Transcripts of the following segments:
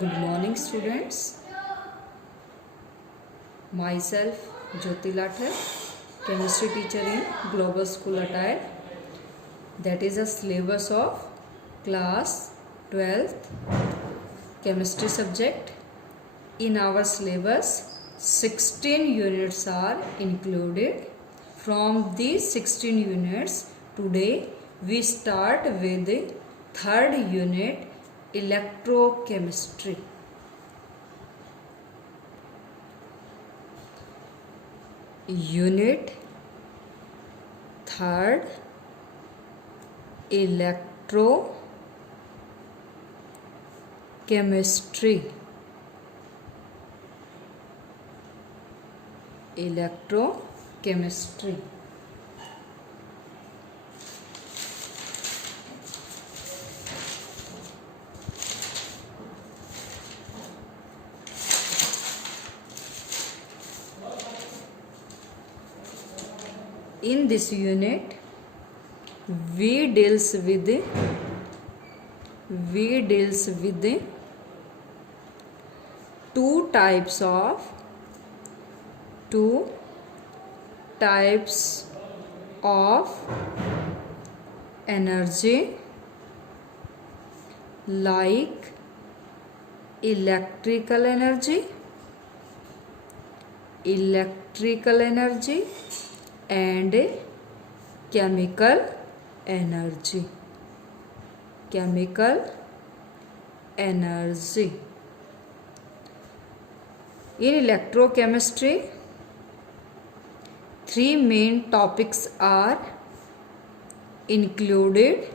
Good morning, students. Myself, Jyoti Lathar, chemistry teacher in Global School Attire. That is a syllabus of class 12th chemistry subject. In our syllabus, 16 units are included. From these 16 units, today we start with the third unit, electrochemistry. Unit third, electrochemistry. Electrochemistry. In this unit, we deals with two types of energy, like electrical energy and chemical energy. In electrochemistry, three main topics are included.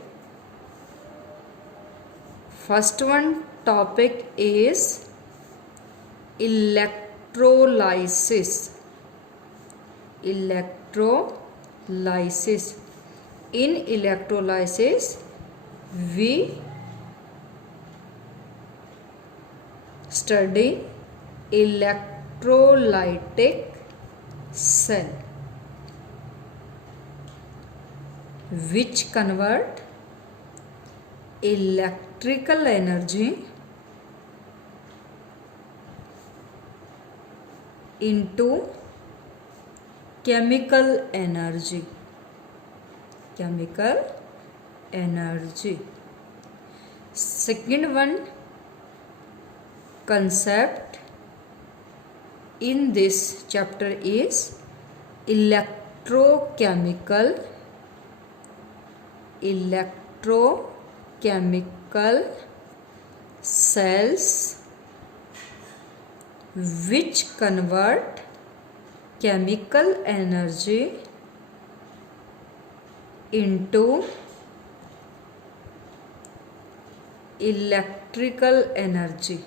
First one topic is electrolysis. In electrolysis, we study electrolytic cell, which convert electrical energy into chemical energy. Second one concept in this chapter is electrochemical cells, which convert chemical energy into electrical energy.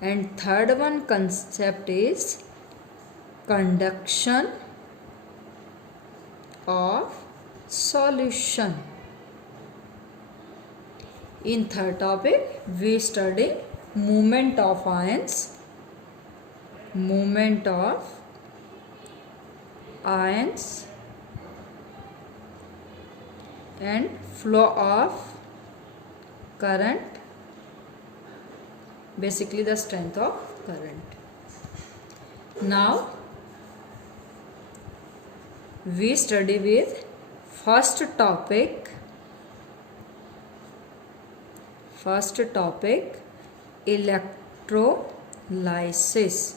And third one concept is conduction of solution. In third topic, we study movement of ions, and flow of current, basically the strength of current. Now we study with first topic, electrolysis.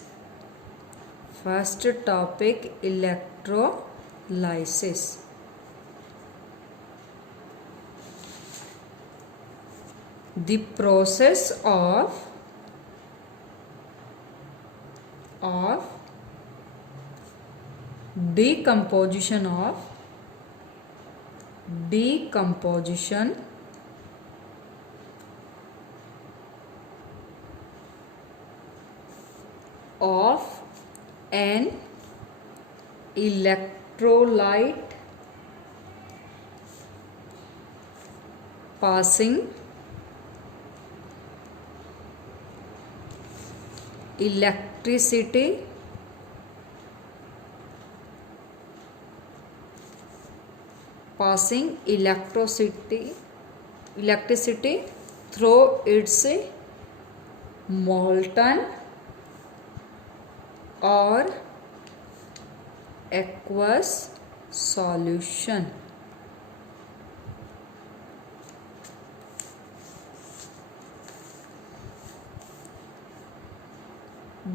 The process of decomposition of an electrolyte passing electricity passing electricity through its molten or aqueous solution.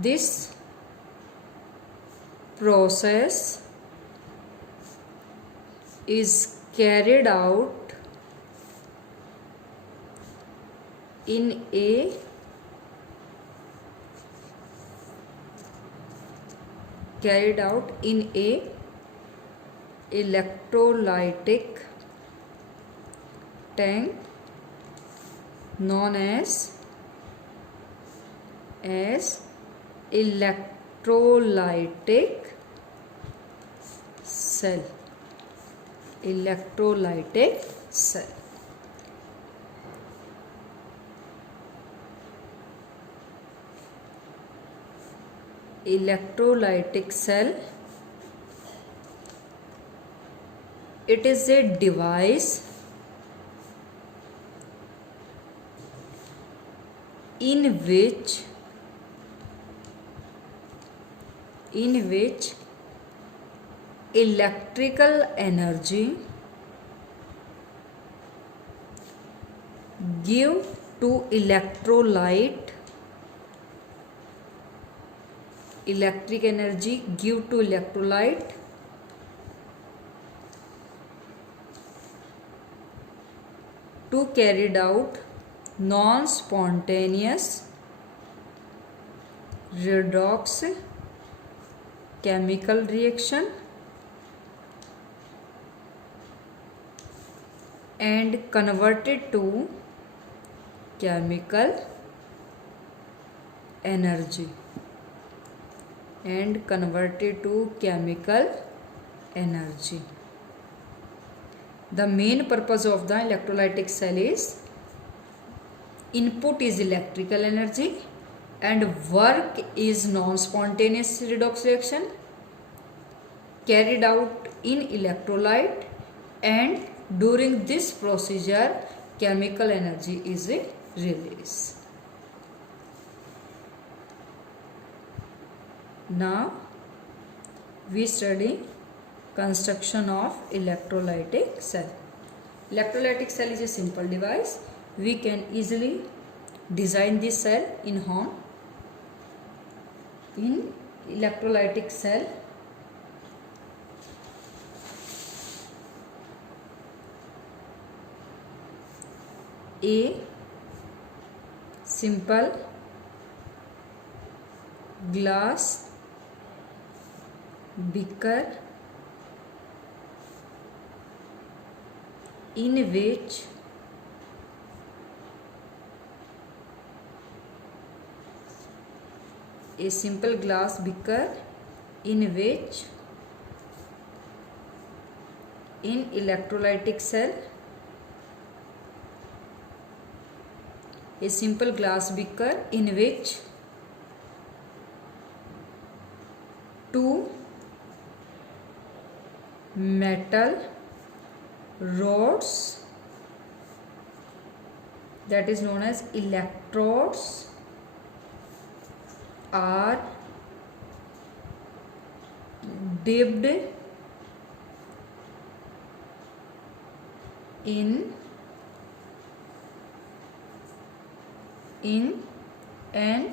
This process is carried out in a electrolytic tank known as electrolytic cell. Electrolytic cell. Electrolytic cell, it is a device in which electrical energy give to electrolyte to carry out non-spontaneous redox chemical reaction and converted to chemical energy. The main purpose of the electrolytic cell is input is electrical energy and work is non-spontaneous redox reaction carried out in electrolyte, and during this procedure chemical energy is released. Now we study construction of electrolytic cell. Electrolytic cell is a simple device. We can easily design this cell in home. In electrolytic cell, a simple glass beaker in which in electrolytic cell a simple glass beaker in which two metal rods, that is known as electrodes, are dipped in an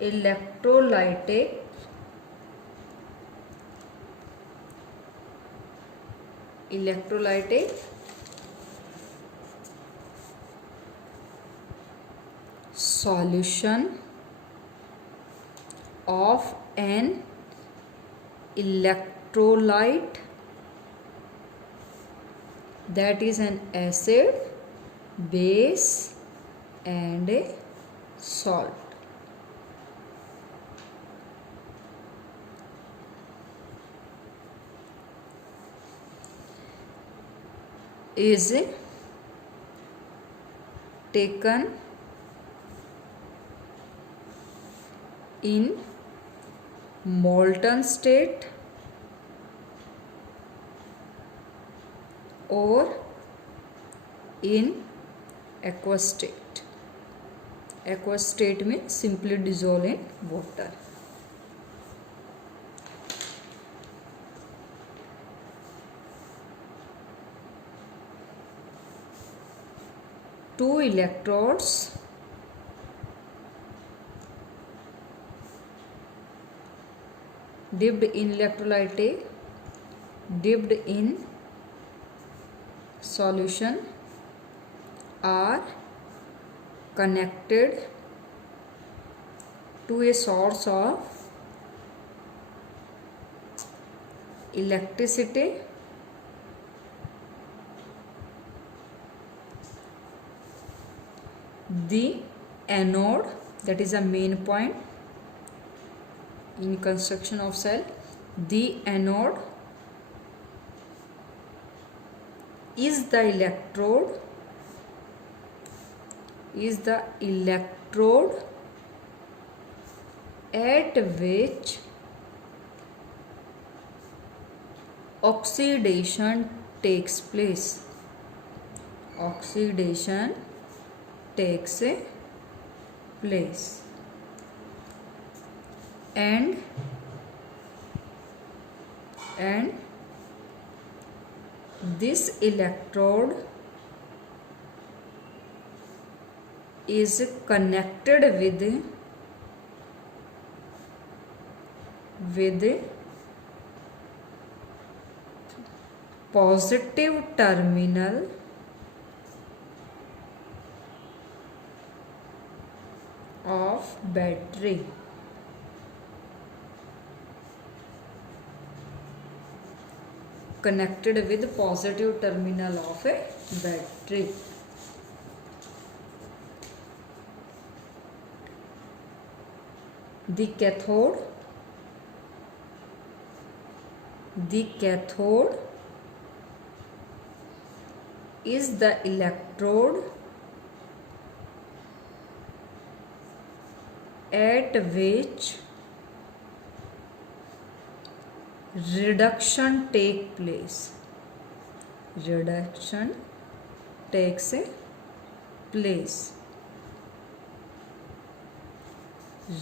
electrolytic solution of an electrolyte, that is an acid, base and a salt. Is taken in molten state or in aqueous state. Aqueous state means simply dissolve in water. Two electrodes dipped in electrolyte dipped in solution are connected to a source of electricity the anode, that is a main point in construction of cell. The anode is the electrode at which oxidation takes place. Oxidation takes place, and this electrode is connected with positive terminal of battery. Connected with positive terminal of a battery. The cathode is the electrode at which reduction takes place. Reduction takes place.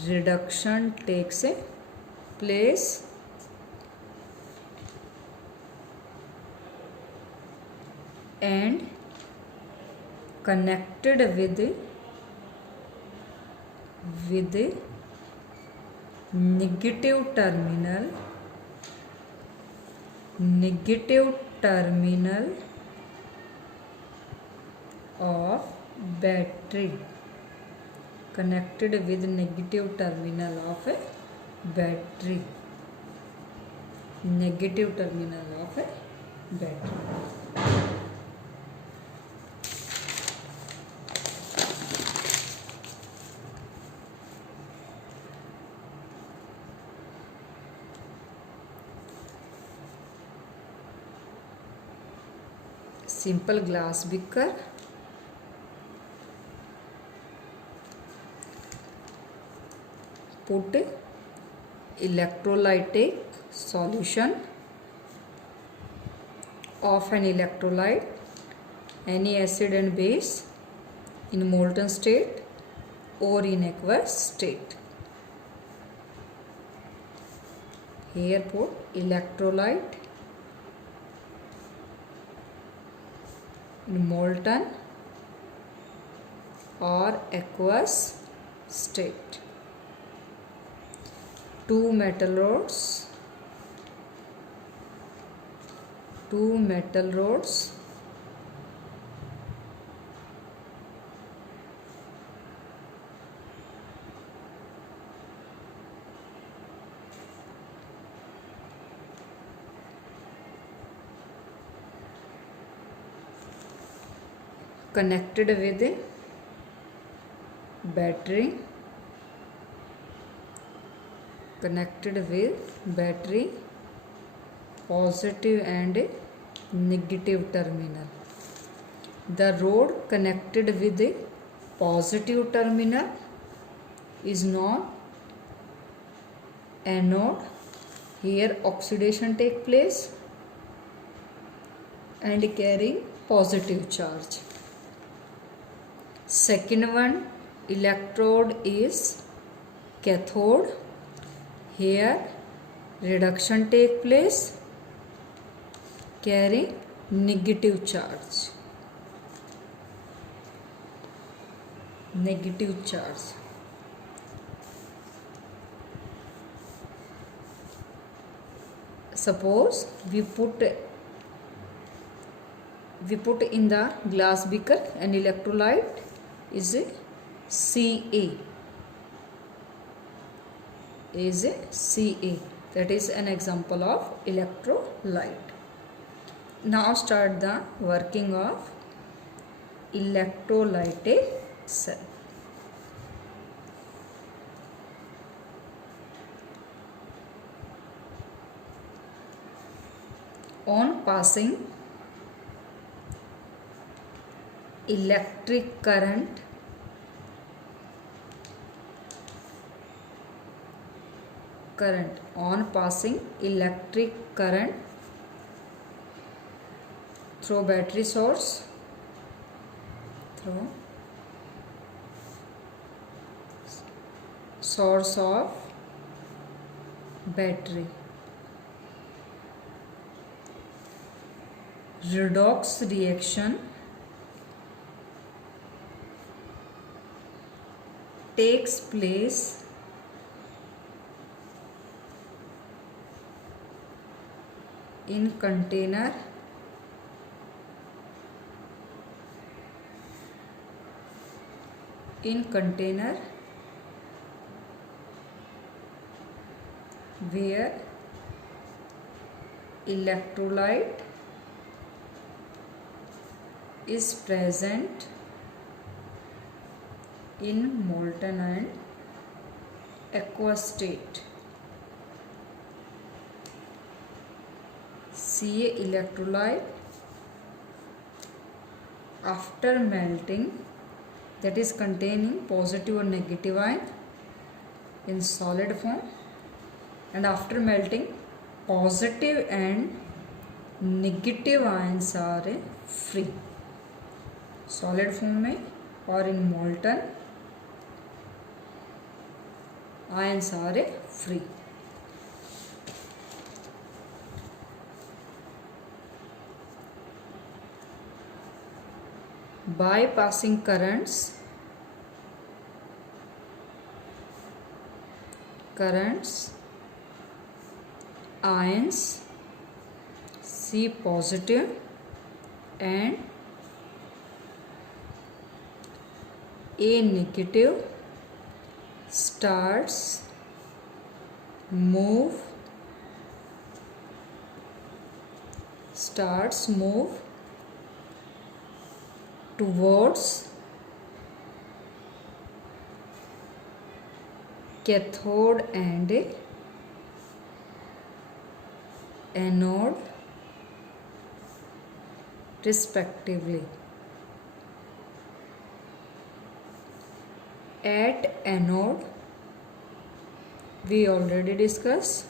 Reduction takes place and connected with negative terminal of battery. Connected with negative terminal of a battery. Negative terminal of a battery. Simple glass beaker. Put electrolytic solution of an electrolyte, any acid and base, in molten state or in aqueous state. Here put electrolyte in molten or aqueous state. Two metal rods connected with a battery. Positive and negative terminal. The rod connected with the positive terminal is known anode. Here oxidation take place and carrying positive charge. Second one, electrode is cathode. Here reduction take place, carrying negative charge. Negative charge. Suppose we put in the glass beaker an electrolyte is a Ca. That is an example of electrolyte. Now start the working of electrolytic cell. On passing electric current, on passing electric current through battery source, of battery, redox reaction takes place in container where electrolyte is present in molten and aqueous state. Ca electrolyte after melting, that is containing positive or negative ion in solid form, and after melting positive and negative ions are free. Solid form में or in molten ions are free. By passing currents, ions C positive and A negative starts move towards cathode and anode respectively. At anode, we already discussed,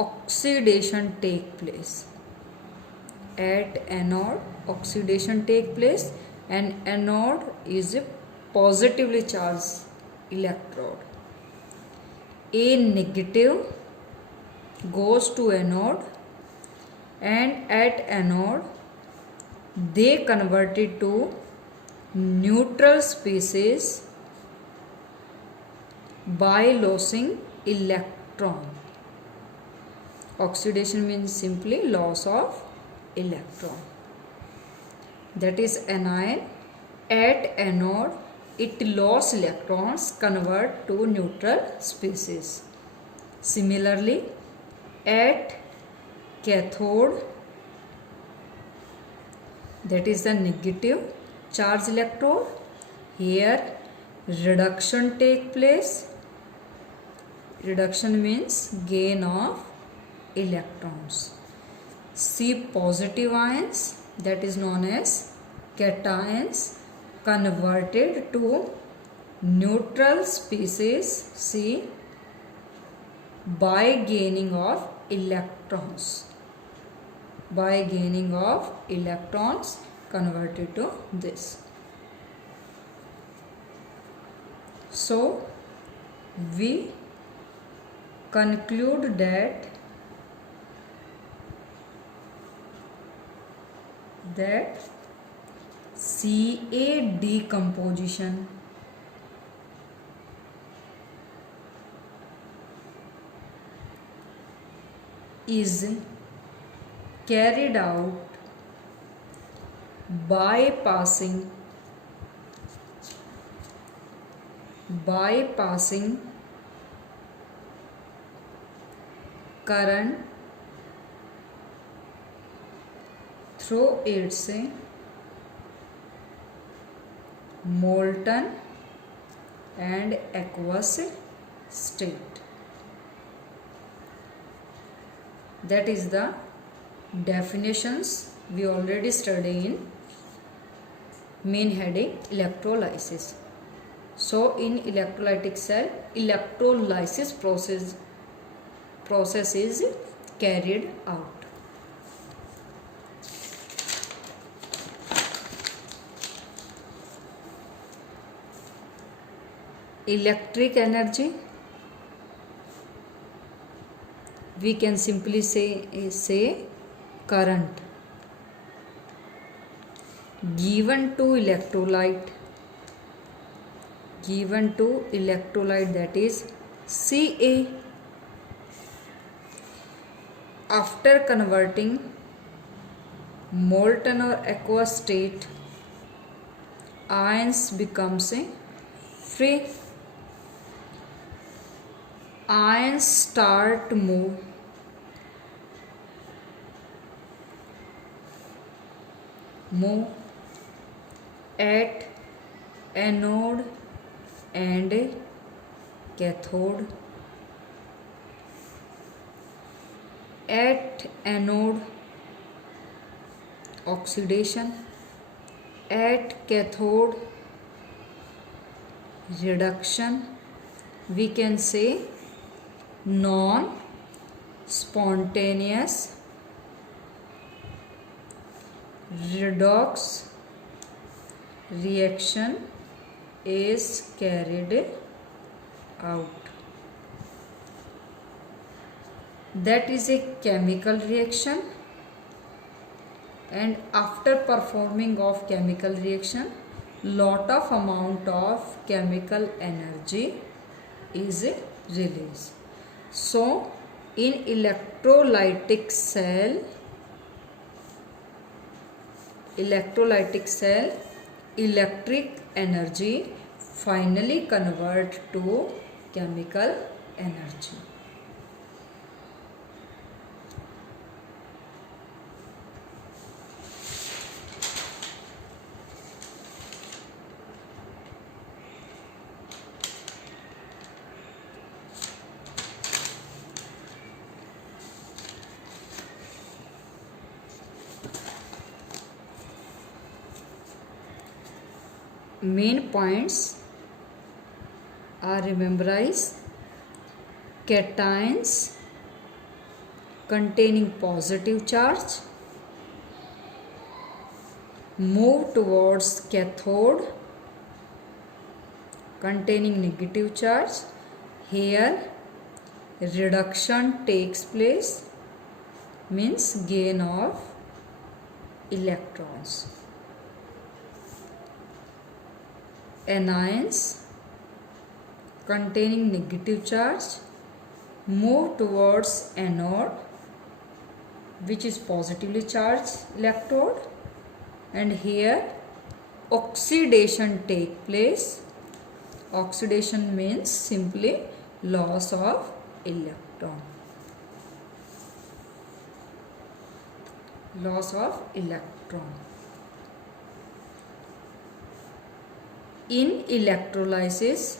oxidation take place. At anode, oxidation take place, and anode is a positively charged electrode. A negative goes to anode, and at anode they convert it to neutral species by losing electron. Oxidation means simply loss of electron. That is anion. At anode, it lost electrons, convert to neutral species. Similarly, at cathode, that is the negative charge electrode, here reduction take place. Reduction means gain of electrons. C positive ions, that is known as cations, converted to neutral species C by gaining of electrons. by gaining of electrons converted to this. So we conclude that Ca decomposition is carried out bypassing current through its molten and aqueous state. That is the definitions we already studied in main heading electrolysis. So in electrolytic cell, electrolysis process is carried out. Electric energy, we can simply say current given to electrolyte, that is Ca, after converting molten or aqueous state, ions becomes free. Ions start to move at anode and cathode. At anode, oxidation. At cathode, reduction. We can say non-spontaneous redox reaction is carried out. That is a chemical reaction, and after performing of chemical reaction, lot of amount of chemical energy is released. So in electrolytic cell, electric energy finally convert to chemical energy. Main points are memorized. Cations containing positive charge move towards cathode containing negative charge. Here reduction takes place, means gain of electrons. Anions containing negative charge move towards anode, which is positively charged electrode, and here oxidation take place. Oxidation means simply loss of electron. In electrolysis,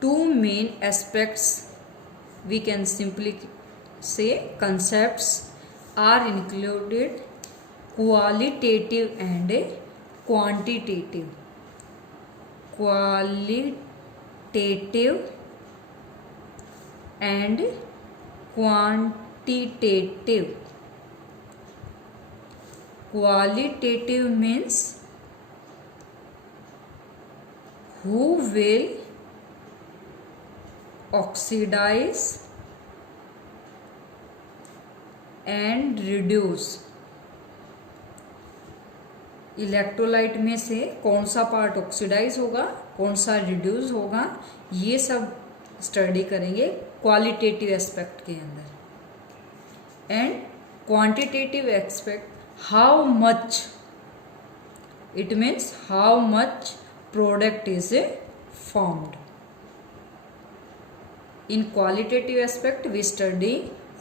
two main aspects, we can simply say concepts, are included: qualitative and quantitative. Qualitative and quantitative. quantitative. Qualitative means who will oxidize and reduce. Electrolyte में से कौन सा part oxidise होगा, कौन सा reduce होगा, ये सब स्टडी करेंगे क्वालिटेटिव एस्पेक्ट के अंदर. And quantitative aspect, how much, it means how much product is formed. In qualitative aspect we study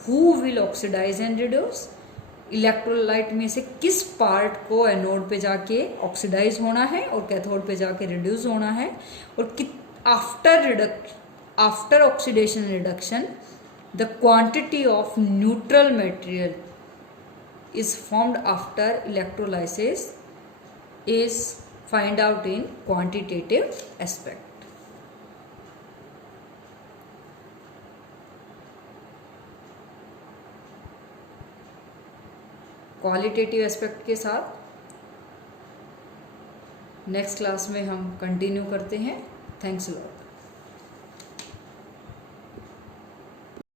who will oxidise and reduce. Electrolyte में से किस पार्ट को एनोड पे जाके ऑक्सीडाइज होना है और कैथोड पे जाके रिड्यूस होना है, और after oxidation reduction the quantity of neutral material is formed after electrolysis is find out in quantitative aspect. Qualitative aspect के साथ नेक्स्ट क्लास में हम कंटिन्यू करते हैं. Thanks a lot.